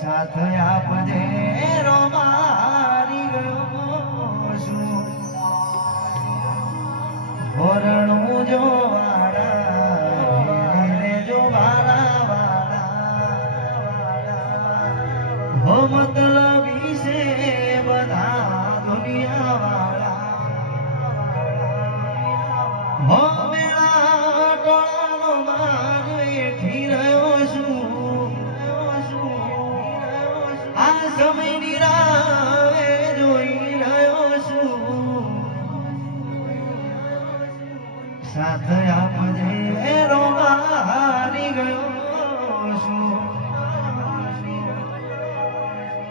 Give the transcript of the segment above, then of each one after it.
સાથ આપજે રોમારી ગયો છું હોરણું જો વાળા રે જો વાળા વાળા હો મતલબી છે બધા દુનિયા વાળા હો મેળા ટોળાનો માર એઠી રહ્યો છું આ સમયની રાહ જોઈ રહ્યો છું સાથ આપજે રોમારી ગયો છું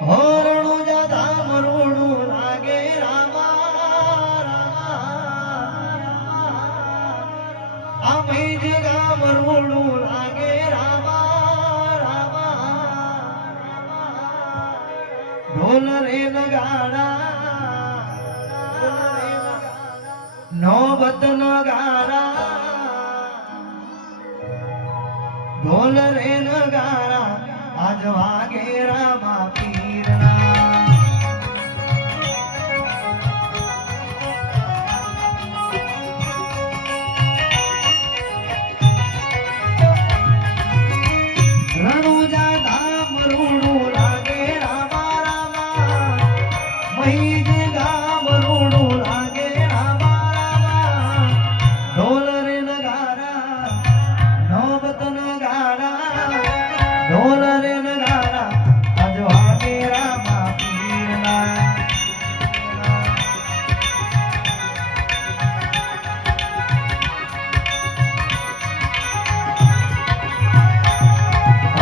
હોરણું જાતા મરુડું લાગે રામા રામા અમે જ ગામ મરુડું લાગે રામા રામા ઢોલ રે નગાડા નોબત નગાડા ઢોલ રે નગાડા આજ વાગે રામા પીરના રણુજા ધામ રૂડું લાગે રામા રામા મહીજ ગામ રૂડું લાગે રામા રામા ઢોલ રે નગારા નોબત નગાડા ઢોલ રે નગારા આજ વાગે રામા પીરના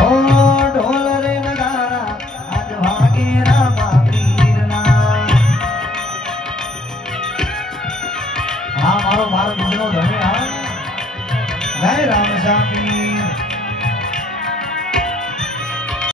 ઓ ઢોલ રે નગારા આજ વાગે રામા પીરના હા મારો ગુજરાત